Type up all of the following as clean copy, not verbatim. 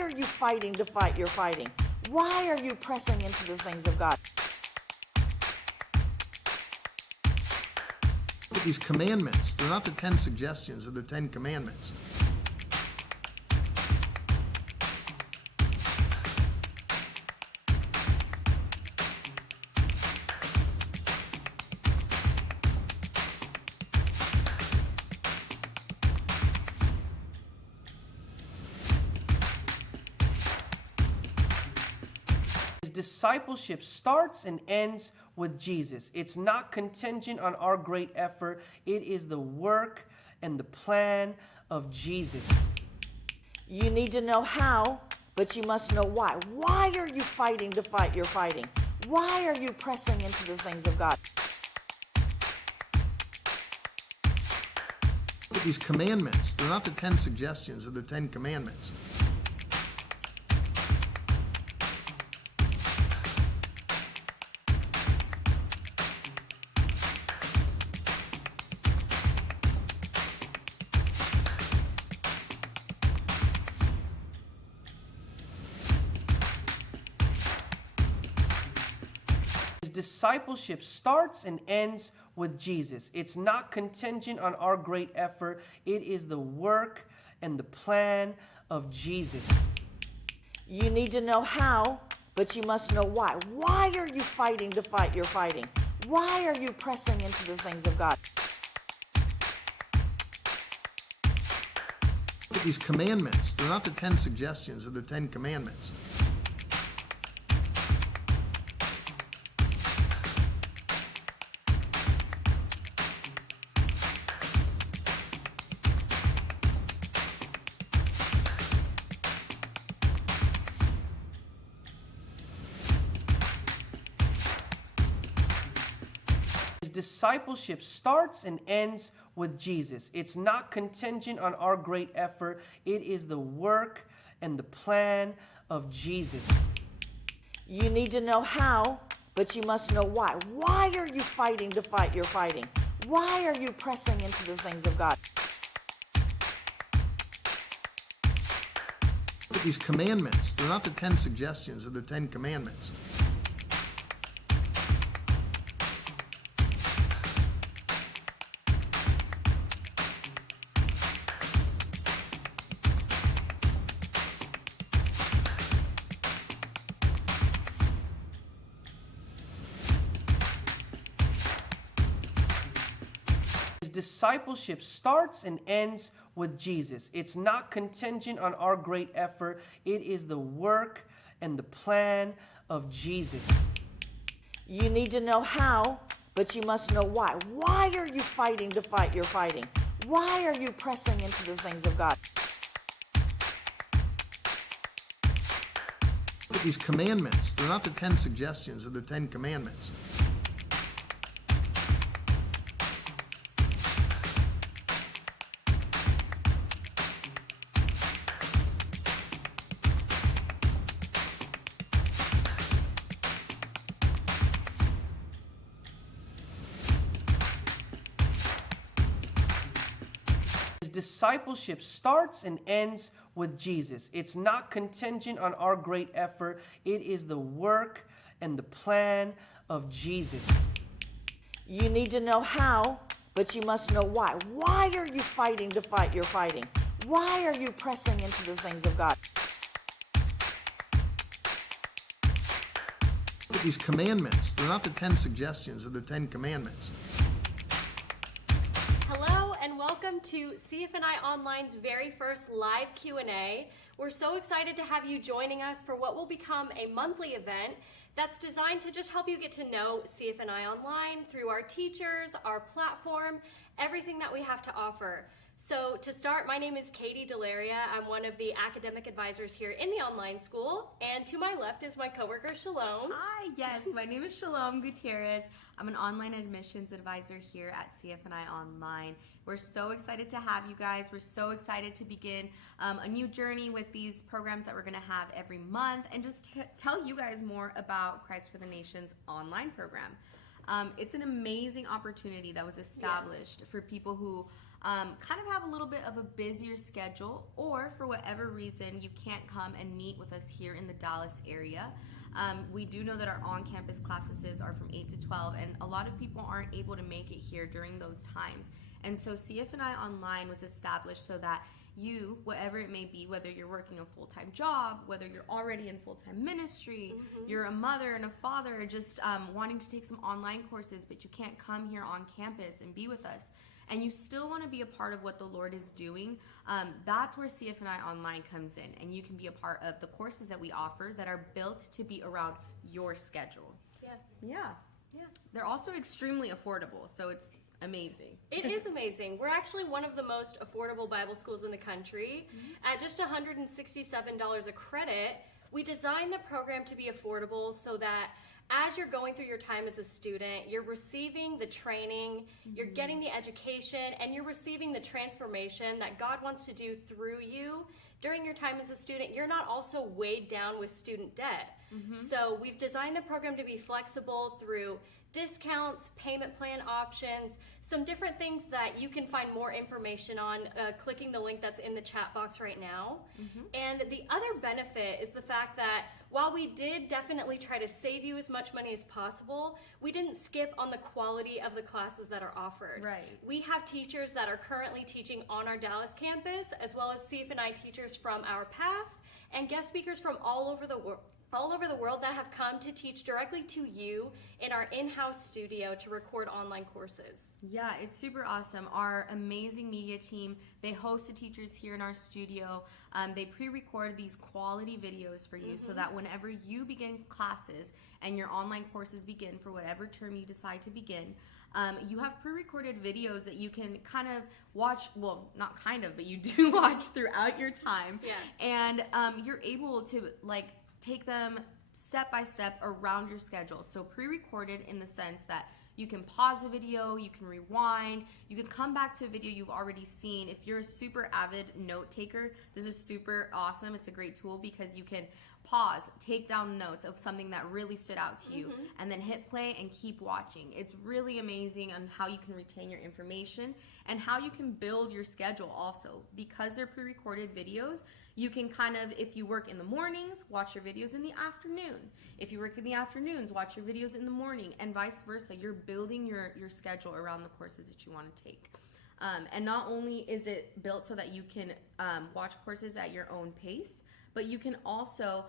are you fighting the fight you're fighting? Why are you pressing into the things of God? These commandments, they're not the 10 suggestions, they're the 10 commandments. Discipleship starts and ends with Jesus. It's not contingent on our great effort. It is the work and the plan of Jesus. You need to know how, but you must know why. Why are you fighting the fight you're fighting? Why are you pressing into the things of God? These commandments, they're not the 10 suggestions, they're the 10 commandments. Discipleship starts and ends with Jesus. It's not contingent on our great effort. It is the work and the plan of Jesus. You need to know how, but you must know why. Why are you fighting the fight you're fighting? Why are you pressing into the things of God? These commandments, they're not the 10 suggestions, they're the 10 commandments. Discipleship starts and ends with Jesus. It's not contingent on our great effort. It is the work and the plan of Jesus. You need to know how, but you must know why. Why are you fighting the fight you're fighting? Why are you pressing into the things of God? These commandments, they're not the 10 suggestions, they're the 10 commandments. Discipleship starts and ends with Jesus. It's not contingent on our great effort. It is the work and the plan of Jesus. You need to know how, but you must know why. Why are you fighting the fight you're fighting? Why are you pressing into the things of God? These commandments, they're not the 10 suggestions, they're the 10 commandments. Discipleship starts and ends with Jesus. It's not contingent on our great effort. It is the work and the plan of Jesus. You need to know how, but you must know why. Why are you fighting the fight you're fighting? Why are you pressing into the things of God? These commandments, they're not the 10 suggestions, they're the 10 commandments. Hello and welcome to CFNI Online's very first live Q&A. We're so excited to have you joining us for what will become a monthly event that's designed to just help you get to know CFNI Online through our teachers, our platform, everything that we have to offer. So to start, my name is Katie Delaria. I'm one of the academic advisors here in the online school. And to my left is my coworker, Shalom. Hi, yes, my name is Shalom Gutierrez. I'm an online admissions advisor here at CFNI Online. We're so excited to have you guys. We're so excited to begin a new journey with these programs that we're going to have every month and just tell you guys more about Christ for the Nations online program. It's an amazing opportunity that was established for people who kind of have a little bit of a busier schedule, or for whatever reason you can't come and meet with us here in the Dallas area. We do know that our on-campus classes are from 8 to 12, and a lot of people aren't able to make it here during those times. And so CFNI Online was established so that you, whatever it may be, whether you're working a full-time job, whether you're already in full-time ministry, you're a mother and a father, just wanting to take some online courses, but you can't come here on campus and be with us, and you still want to be a part of what the Lord is doing, that's where CFNI Online comes in, and you can be a part of the courses that we offer that are built to be around your schedule. Yeah. They're also extremely affordable, so it's amazing. It is amazing. We're actually one of the most affordable Bible schools in the country. At just $167 a credit, we designed the program to be affordable so that as you're going through your time as a student, you're receiving the training, you're getting the education, and you're receiving the transformation that God wants to do through you during your time as a student. You're not also weighed down with student debt. So we've designed the program to be flexible through discounts, payment plan options, some different things that you can find more information on clicking the link that's in the chat box right now. And the other benefit is the fact that while we did definitely try to save you as much money as possible, we didn't skip on the quality of the classes that are offered. Right. We have teachers that are currently teaching on our Dallas campus, as well as CFNI teachers from our past, and guest speakers from all over the world that have come to teach directly to you in our in-house studio to record online courses. Yeah, it's super awesome. Our amazing media team, they host the teachers here in our studio. They pre-record these quality videos for you so that whenever you begin classes and your online courses begin for whatever term you decide to begin, you have pre-recorded videos that you can kind of watch, well, not kind of, but you do watch throughout your time. Yeah. And you're able to take them step by step around your schedule. So pre-recorded in the sense that you can pause a video, you can rewind, you can come back to a video you've already seen. If you're a super avid note taker, this is super awesome. It's a great tool because you can pause, take down notes of something that really stood out to you, and then hit play and keep watching. It's really amazing on how you can retain your information and how you can build your schedule also. Because they're pre-recorded videos, you can kind of, if you work in the mornings, watch your videos in the afternoon. If you work in the afternoons, watch your videos in the morning, and vice versa. You're building your schedule around the courses that you want to take. And not only is it built so that you can watch courses at your own pace, but you can also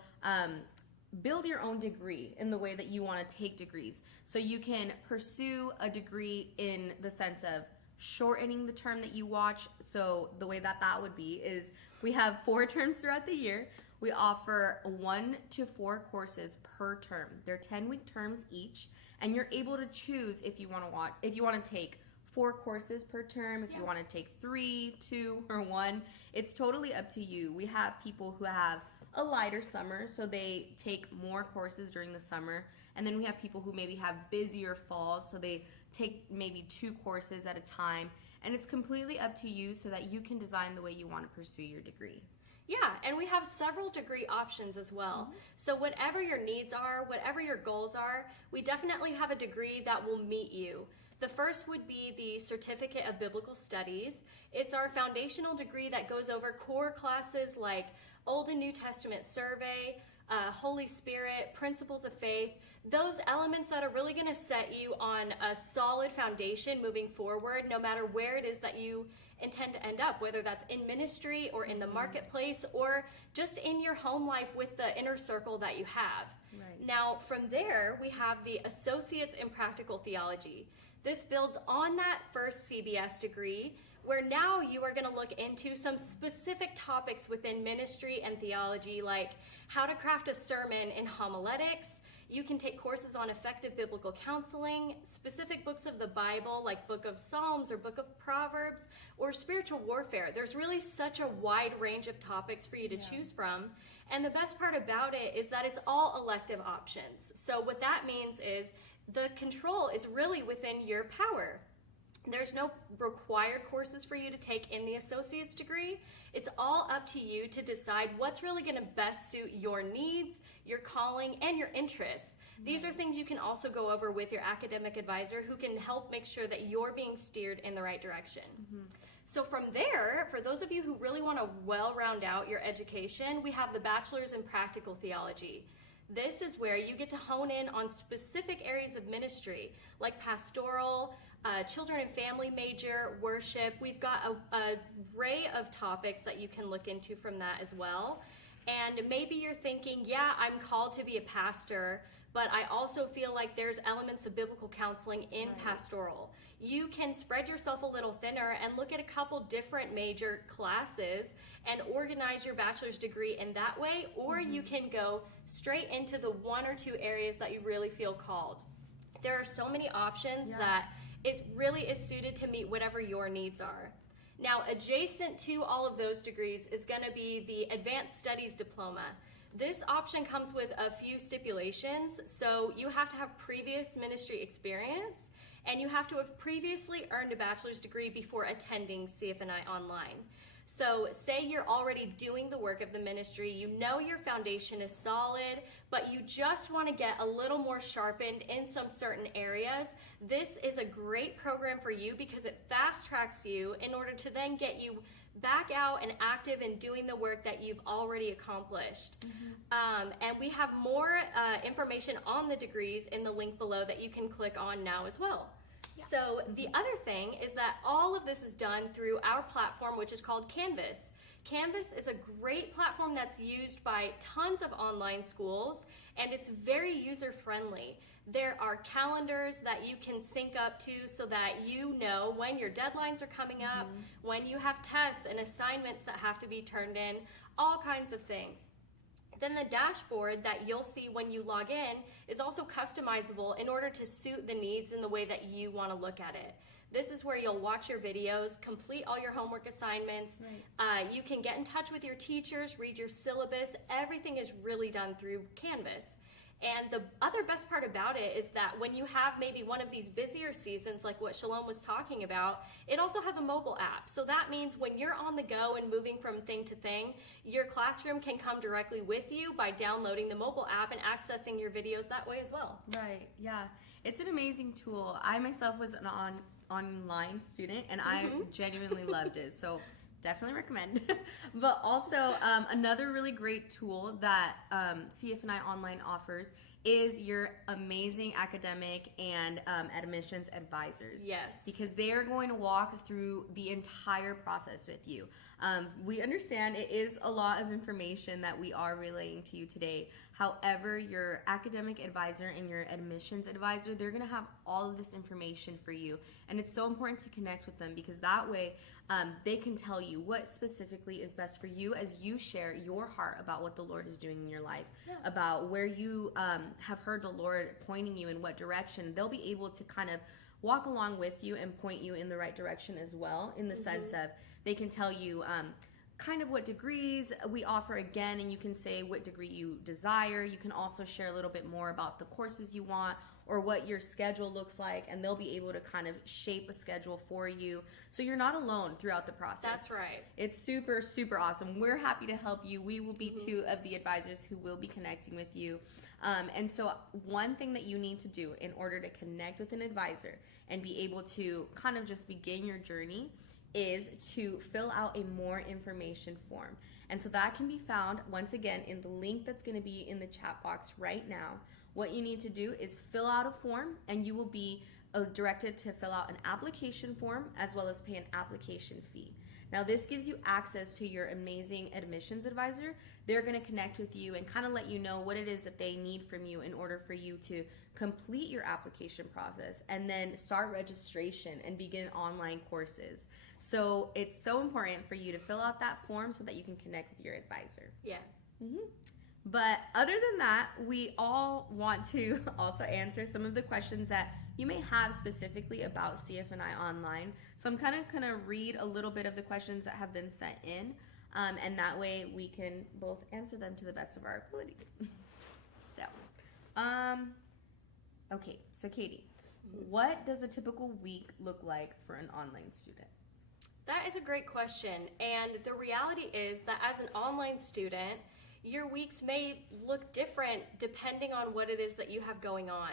build your own degree in the way that you want to take degrees. So you can pursue a degree in the sense of shortening the term that you watch. So the way that would be is we have 4 terms throughout the year. We offer 1 to 4 courses per term. They're 10-week terms each, and you're able to choose if you want to take 4 courses per term, if you want to take 3, 2, or 1. It's totally up to you. We have people who have a lighter summer, so they take more courses during the summer. And then we have people who maybe have busier falls, so they take maybe 2 courses at a time. And it's completely up to you so that you can design the way you want to pursue your degree. Yeah, and we have several degree options as well. So whatever your needs are, whatever your goals are, we definitely have a degree that will meet you. The first would be the Certificate of Biblical Studies. It's our foundational degree that goes over core classes like Old and New Testament survey, Holy Spirit, principles of faith, those elements that are really going to set you on a solid foundation moving forward, no matter where it is that you intend to end up, whether that's in ministry or in the marketplace or just in your home life with the inner circle that you have. Right. Now, from there, we have the Associates in Practical Theology. This builds on that first CBS degree, where now you are going to look into some specific topics within ministry and theology, like how to craft a sermon in homiletics. You can take courses on effective biblical counseling, specific books of the Bible, like Book of Psalms or Book of Proverbs, or spiritual warfare. There's really such a wide range of topics for you to choose from. And the best part about it is that it's all elective options. So what that means is the control is really within your power. There's no required courses for you to take in the associate's degree. It's all up to you to decide what's really going to best suit your needs, your calling, and your interests. These are things you can also go over with your academic advisor, who can help make sure that you're being steered in the right direction. So from there, for those of you who really want to well round out your education, we have the Bachelor's in Practical Theology. This is where you get to hone in on specific areas of ministry, like pastoral, children and family major, worship. We've got a array of topics that you can look into from that as well. And maybe you're thinking, yeah, I'm called to be a pastor, but I also feel like there's elements of biblical counseling in pastoral. You can spread yourself a little thinner and look at a couple different major classes and organize your bachelor's degree in that way, or you can go straight into the one or two areas that you really feel called. There are so many options that it really is suited to meet whatever your needs are. Now, adjacent to all of those degrees is going to be the Advanced Studies Diploma. This option comes with a few stipulations, so you have to have previous ministry experience, and you have to have previously earned a bachelor's degree before attending CFNI Online. So say you're already doing the work of the ministry, you know your foundation is solid, but you just want to get a little more sharpened in some certain areas, this is a great program for you because it fast tracks you in order to then get you back out and active in doing the work that you've already accomplished. And we have more information on the degrees in the link below that you can click on now as well. So the other thing is that all of this is done through our platform, which is called Canvas. Canvas is a great platform that's used by tons of online schools, and it's very user-friendly. There are calendars that you can sync up to so that you know when your deadlines are coming up, when you have tests and assignments that have to be turned in, all kinds of things. Then the dashboard that you'll see when you log in is also customizable in order to suit the needs in the way that you want to look at it. This is where you'll watch your videos, complete all your homework assignments. You can get in touch with your teachers, read your syllabus. Everything is really done through Canvas. And the other best part about it is that when you have maybe one of these busier seasons like what Shalom was talking about, it also has a mobile app. So that means when you're on the go and moving from thing to thing, your classroom can come directly with you by downloading the mobile app and accessing your videos that way as well. Right, yeah. It's an amazing tool. I myself was an online student, and I genuinely loved it. So definitely recommend. But also another really great tool that CFNI Online offers is your amazing academic and admissions advisors. Yes. Because they're going to walk through the entire process with you. We understand it is a lot of information that we are relaying to you today. However, your academic advisor and your admissions advisor, they're going to have all of this information for you. And it's so important to connect with them because that way they can tell you what specifically is best for you as you share your heart about what the Lord is doing in your life, about where you have heard the Lord pointing you in what direction. They'll be able to kind of walk along with you and point you in the right direction as well, in the sense of they can tell you kind of what degrees we offer again, and you can say what degree you desire. You can also share a little bit more about the courses you want or what your schedule looks like, and they'll be able to kind of shape a schedule for you so you're not alone throughout the process. That's right. It's super, super awesome. We're happy to help you. We will be two of the advisors who will be connecting with you. And so one thing that you need to do in order to connect with an advisor and be able to kind of just begin your journey is to fill out a more information form. And so that can be found, once again, in the link that's going to be in the chat box right now. What you need to do is fill out a form, and you will be directed to fill out an application form as well as pay an application fee. Now, this gives you access to your amazing admissions advisor. They're going to connect with you and kind of let you know what it is that they need from you in order for you to complete your application process and then start registration and begin online courses. So it's so important for you to fill out that form so that you can connect with your advisor. Yeah. But other than that, we all want to also answer some of the questions that you may have specifically about CFNI Online. So I'm kind of going to read a little bit of the questions that have been sent in, and that way we can both answer them to the best of our abilities. So, okay, so Katie, what does a typical week look like for an online student? That is a great question. And the reality is that as an online student, your weeks may look different depending on what it is that you have going on.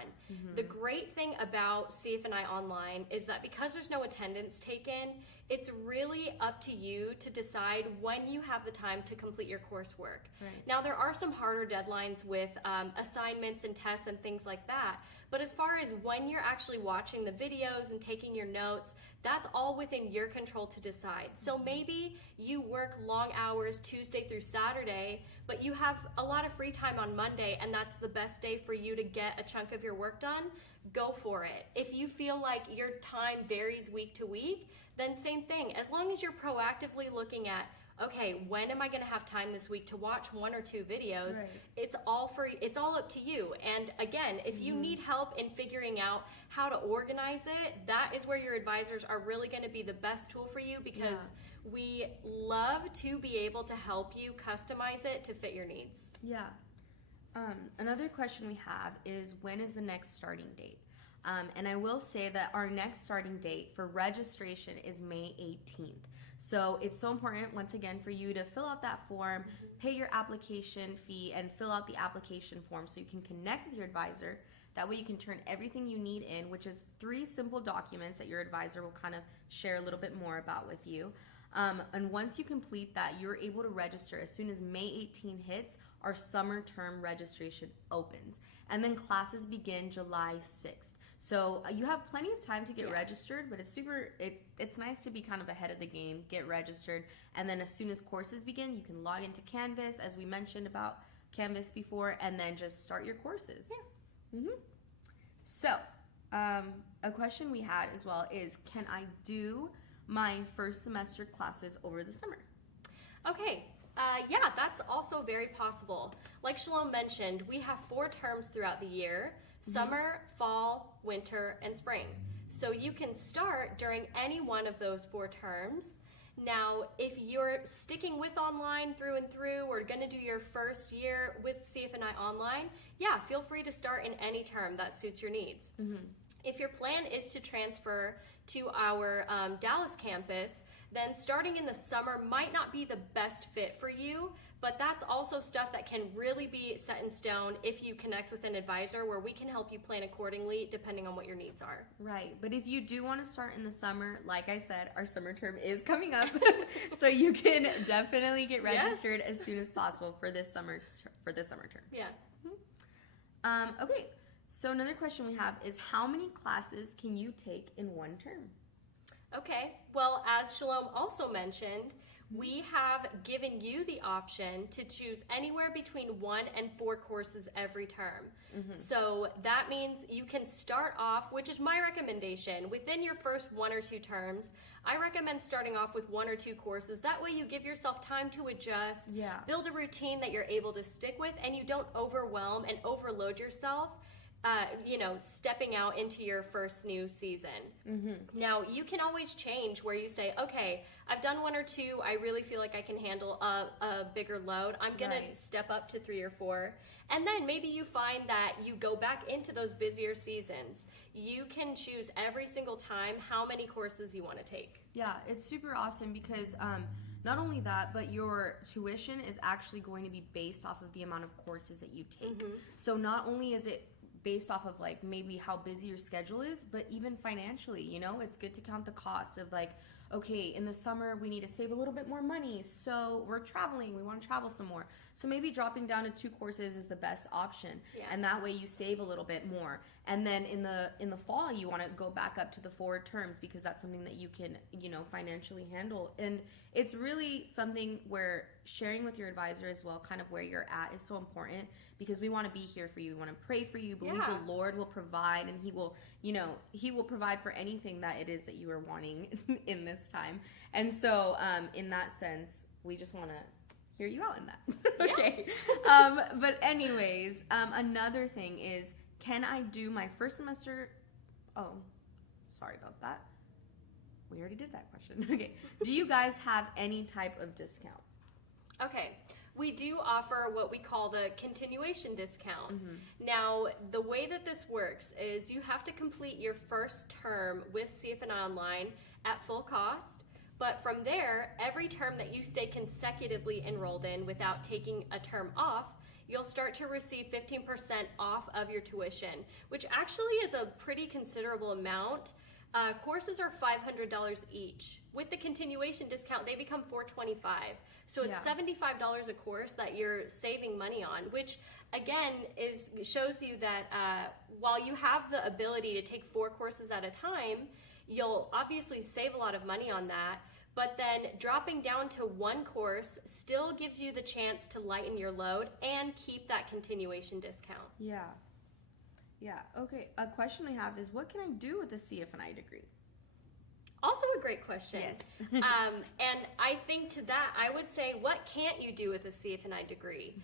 The great thing about CFNI Online is that because there's no attendance taken, it's really up to you to decide when you have the time to complete your coursework. Right. Now, there are some harder deadlines with assignments and tests and things like that, but as far as when you're actually watching the videos and taking your notes, that's all within your control to decide. So maybe you work long hours Tuesday through Saturday, but you have a lot of free time on Monday, and that's the best day for you to get a chunk of your work done. Go for it. If you feel like your time varies week to week, then same thing. As long as you're proactively looking at, okay, when am I going to have time this week to watch 1 or 2 videos? Right. It's all free. It's all up to you. And again, if you need help in figuring out how to organize it, that is where your advisors are really going to be the best tool for you, because we love to be able to help you customize it to fit your needs. Yeah. Another question we have is, when is the next starting date? And I will say that our next starting date for registration is May 18th. So it's so important, once again, for you to fill out that form, pay your application fee, and fill out the application form so you can connect with your advisor. That way you can turn everything you need in, which is 3 simple documents that your advisor will kind of share a little bit more about with you. And once you complete that, you're able to register. As soon as May 18 hits, our summer term registration opens. And then classes begin July 6th. So you have plenty of time to get registered, but it's nice to be kind of ahead of the game, get registered, and then as soon as courses begin, you can log into Canvas, as we mentioned about Canvas before, and then just start your courses. Yeah. So, a question we had as well is, can I do my first semester classes over the summer? Okay, yeah, that's also very possible. Like Shalom mentioned, we have 4 terms throughout the year: summer, fall, winter, and spring. So you can start during any one of those 4 terms. Now, if you're sticking with online through and through, or going to do your first year with CFNI online, yeah, feel free to start in any term that suits your needs. If your plan is to transfer to our Dallas campus, then starting in the summer might not be the best fit for you, but that's also stuff that can really be set in stone if you connect with an advisor, where we can help you plan accordingly depending on what your needs are. Right, but if you do want to start in the summer, like I said, our summer term is coming up, so you can definitely get registered as soon as possible for this summer term. Yeah. Okay, so another question we have is, how many classes can you take in one term? Okay, well, as Shalom also mentioned, we have given you the option to choose anywhere between 1 and 4 courses every term. So that means you can start off, which is my recommendation, within your first 1 or 2 terms. I recommend starting off with 1 or 2 courses. That way you give yourself time to adjust, build a routine that you're able to stick with, and you don't overwhelm and overload yourself, stepping out into your first new season. Now, you can always change where you say, okay, I've done 1 or 2. I really feel like I can handle a bigger load. I'm going to step up to 3 or 4. And then maybe you find that you go back into those busier seasons. You can choose every single time how many courses you want to take. Yeah, it's super awesome because not only that, but your tuition is actually going to be based off of the amount of courses that you take. So not only is it based off of like maybe how busy your schedule is, but even financially, it's good to count the costs of like, okay, in the summer we need to save a little bit more money, so we're traveling, we want to travel some more. So maybe dropping down to 2 courses is the best option, and that way you save a little bit more. And then in the fall you want to go back up to the 4 terms because that's something that you can, financially handle. And it's really something where sharing with your advisor as well, kind of where you're at, is so important, because we want to be here for you. We want to pray for you, believe the Lord will provide, and he will provide for anything that it is that you are wanting in this time. And so in that sense, we just want to hear you out in that. Okay. But anyways, another thing is, can I do my first semester? Oh, sorry about that. We already did that question. Okay. Do you guys have any type of discount? Okay. We do offer what we call the continuation discount. Now, the way that this works is you have to complete your first term with CFNI Online at full cost. But from there, every term that you stay consecutively enrolled in without taking a term off, you'll start to receive 15% off of your tuition, which actually is a pretty considerable amount. Courses are $500 each. With the continuation discount, they become $425. So it's Yeah. $75 a course that you're saving money on, which again shows you that while you have the ability to take 4 courses at a time, you'll obviously save a lot of money on that. But then dropping down to 1 course still gives you the chance to lighten your load and keep that continuation discount. Yeah. Yeah. Okay. A question we have is, what can I do with a CFNI degree? Also a great question. Yes. And I think to that, I would say, what can't you do with a CFNI degree?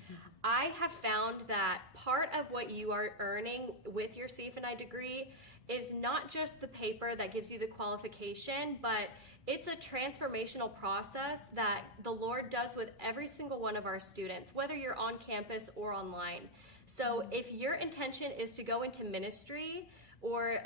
I have found that part of what you are earning with your CFNI degree is not just the paper that gives you the qualification, but it's a transformational process that the Lord does with every single one of our students, whether you're on campus or online. So if your intention is to go into ministry, or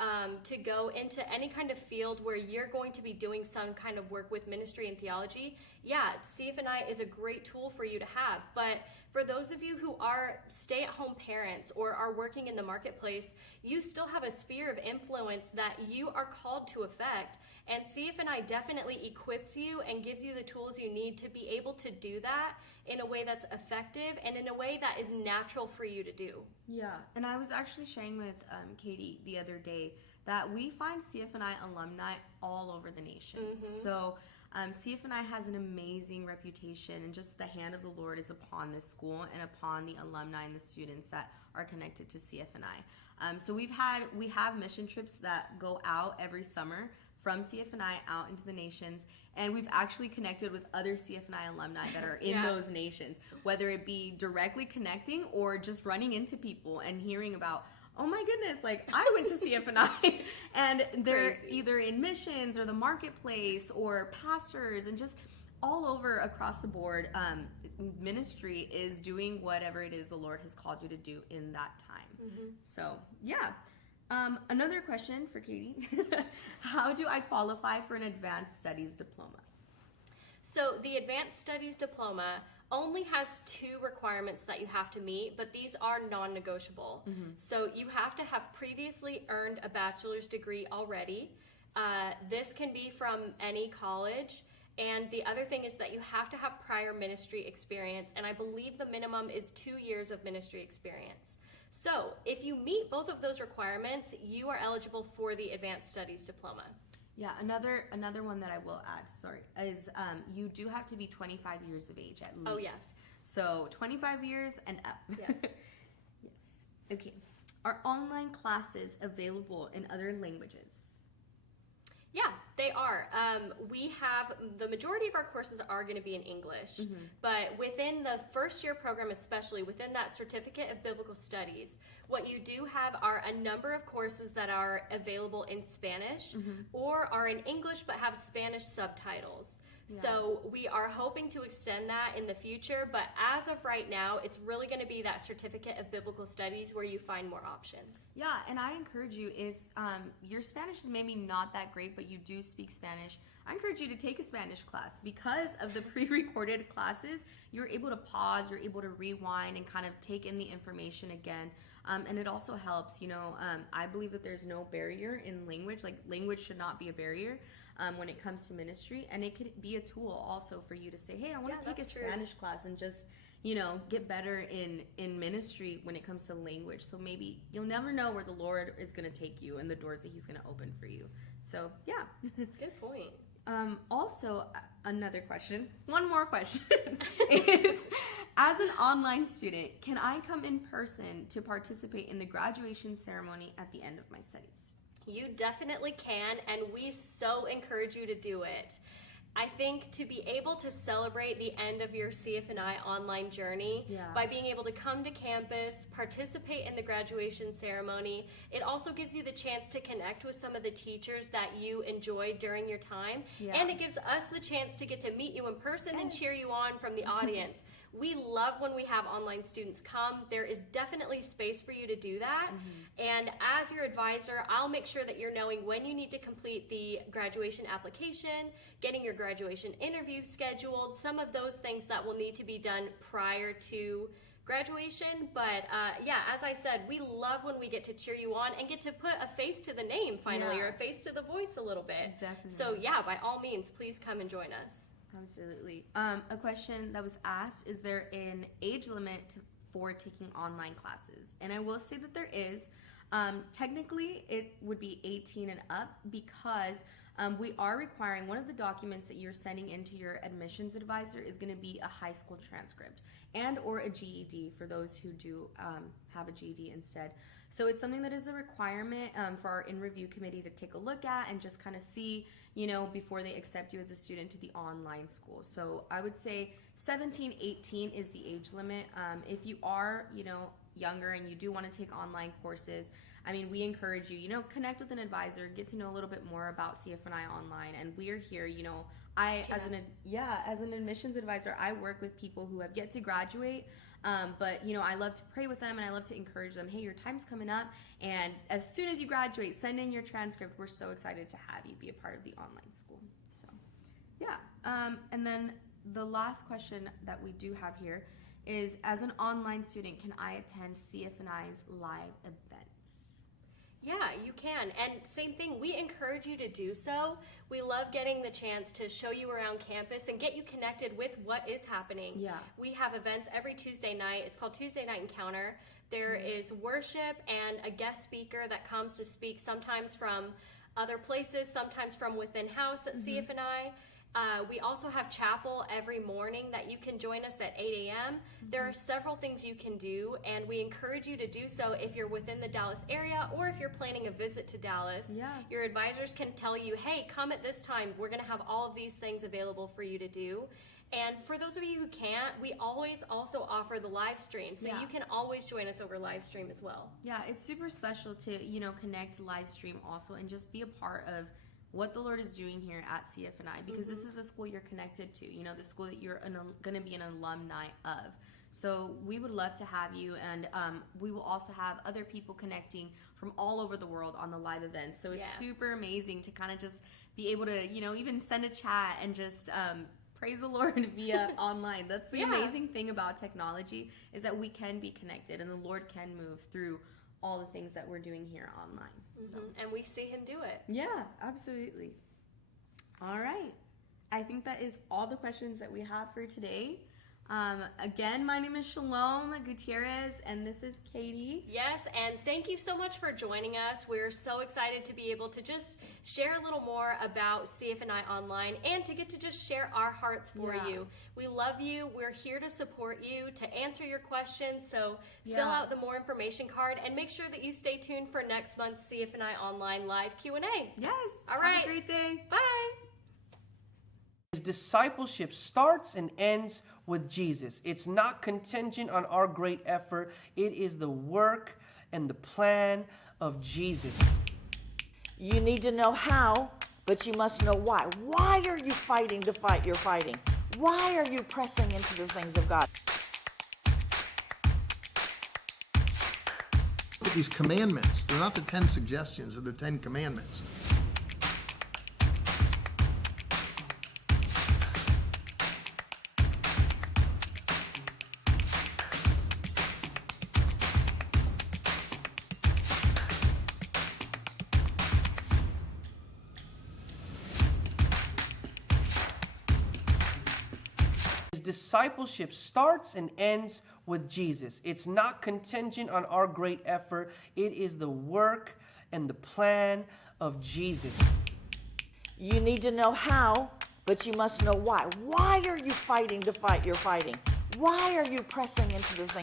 to go into any kind of field where you're going to be doing some kind of work with ministry and theology, yeah, CFNI is a great tool for you to have. But for those of you who are stay-at-home parents or are working in the marketplace, you still have a sphere of influence that you are called to affect. And CFNI definitely equips you and gives you the tools you need to be able to do that in a way that's effective and in a way that is natural for you to do. Yeah, and I was actually sharing with Katie the other day that we find CFNI alumni all over the nations. So CFNI has an amazing reputation, and just the hand of the Lord is upon this school and upon the alumni and the students that are connected to CFNI. So we have mission trips that go out every summer from CFNI out into the nations, and we've actually connected with other CFNI alumni that are in those nations, whether it be directly connecting or just running into people and hearing about, oh my goodness, like I went to CFNI, and they're Crazy. either in missions or the marketplace or pastors, and just all over across the board. Ministry is doing whatever it is the Lord has called you to do in that time. So yeah. Another question for Katie. How do I qualify for an advanced studies diploma? So the Advanced Studies Diploma only has 2 requirements that you have to meet, but these are non-negotiable. So you have to have previously earned a bachelor's degree already. This can be from any college. And the other thing is that you have to have prior ministry experience, and I believe the minimum is 2 years of ministry experience. So if you meet both of those requirements, you are eligible for the Advanced Studies Diploma. Yeah, another one that I will add, is you do have to be 25 years of age at least. Oh, yes. So 25 years and up. Yeah. Yes. Okay. Are online classes available in other languages? Yeah, they are. We have, the majority of our courses are going to be in English, but within the first year program, especially within that Certificate of Biblical Studies, what you do have are a number of courses that are available in Spanish or are in English but have Spanish subtitles. Yeah. So we are hoping to extend that in the future, but as of right now, it's really going to be that Certificate of Biblical Studies where you find more options. Yeah, and I encourage you, if your Spanish is maybe not that great, but you do speak Spanish, I encourage you to take a Spanish class. Because of the pre-recorded classes, you're able to pause, you're able to rewind and kind of take in the information again. And it also helps, I believe that there's no barrier in language. Like, language should not be a barrier when it comes to ministry. And it could be a tool also for you to say, hey, I want to take a that's true. Spanish class and just get better in ministry when it comes to language. So maybe you'll never know where the Lord is going to take you and the doors that he's going to open for you. So yeah. Good point. Also, another question, one more question is, as an online student, can I come in person to participate in the graduation ceremony at the end of my studies? You definitely can, and we so encourage you to do it. I think to be able to celebrate the end of your CFNI online journey by being able to come to campus, participate in the graduation ceremony, it also gives you the chance to connect with some of the teachers that you enjoyed during your time, and it gives us the chance to get to meet you in person and cheer you on from the audience. We love when we have online students come. There is definitely space for you to do that. And as your advisor, I'll make sure that you're knowing when you need to complete the graduation application, getting your graduation interview scheduled, some of those things that will need to be done prior to graduation. But yeah, as I said, we love when we get to cheer you on and get to put a face to the name finally, Yeah. or a face to the voice a little bit. Definitely. So yeah, by all means, please come and join us. Absolutely. A question that was asked, is there an age limit for taking online classes? And I will say that there is. Technically, it would be 18 and up because we are requiring one of the documents that you're sending into your admissions advisor is going to be a high school transcript and or a GED for those who do have a GED instead. So it's something that is a requirement for our in-review committee to take a look at and just kind of see, you know, before they accept you as a student to the online school. So I would say 17, 18 is the age limit. If you are, you know, younger and you do want to take online courses, I mean, we encourage you, you know, connect with an advisor, get to know a little bit more about CFNI online, and we are here, you know, as an admissions advisor, I work with people who have yet to graduate, but, you know, I love to pray with them and I love to encourage them, hey, your time's coming up, and as soon as you graduate, send in your transcript. We're so excited to have you be a part of the online school. So, yeah. And then the last question that we do have here is, as an online student, can I attend CFNI's live events? Yeah, you can. And same thing, we encourage you to do so. We love getting the chance to show you around campus and get you connected with what is happening. Yeah. We have events every Tuesday night. It's called Tuesday Night Encounter. There is worship and a guest speaker that comes to speak, sometimes from other places, sometimes from within house at CFNI. We also have chapel every morning that you can join us at 8 a.m. There are several things you can do, and we encourage you to do so if you're within the Dallas area or if you're planning a visit to Dallas. Yeah. Your advisors can tell you, hey, come at this time. We're going to have all of these things available for you to do. And for those of you who can't, we always also offer the live stream. So Yeah. you can always join us over live stream as well. Yeah, it's super special to, you know, connect live stream also and just be a part of what the Lord is doing here at CFNI, because this is the school you're connected to, you know, the school that you're going to be an alumni of. So we would love to have you, and we will also have other people connecting from all over the world on the live events. So it's Yeah. super amazing to kind of just be able to, you know, even send a chat and just praise the Lord via online. That's the Yeah. amazing thing about technology, is that we can be connected and the Lord can move through all the things that we're doing here online. So. And we see him do it. Yeah, absolutely. All right. I think that is all the questions that we have for today. Again, my name is Shalom Gutierrez, and this is Katie. Yes, and thank you so much for joining us. We're so excited to be able to just share a little more about CFNI Online and to get to just share our hearts for Yeah. you. We love you. We're here to support you, to answer your questions. So fill Yeah. out the more information card and make sure that you stay tuned for next month's CFNI Online live Q&A. Yes. All Have right. a great day. Bye. Discipleship starts and ends with Jesus. It's not contingent on our great effort. It is the work and the plan of Jesus. You need to know how, but you must know why. Why are you fighting the fight you're fighting? Why are you pressing into the things of God? Look at these commandments. They're not the 10 suggestions, they're the 10 commandments. Discipleship starts and ends with Jesus. It's not contingent on our great effort. It is the work and the plan of Jesus. You need to know how, but you must know why. Why are you fighting the fight you're fighting? Why are you pressing into the things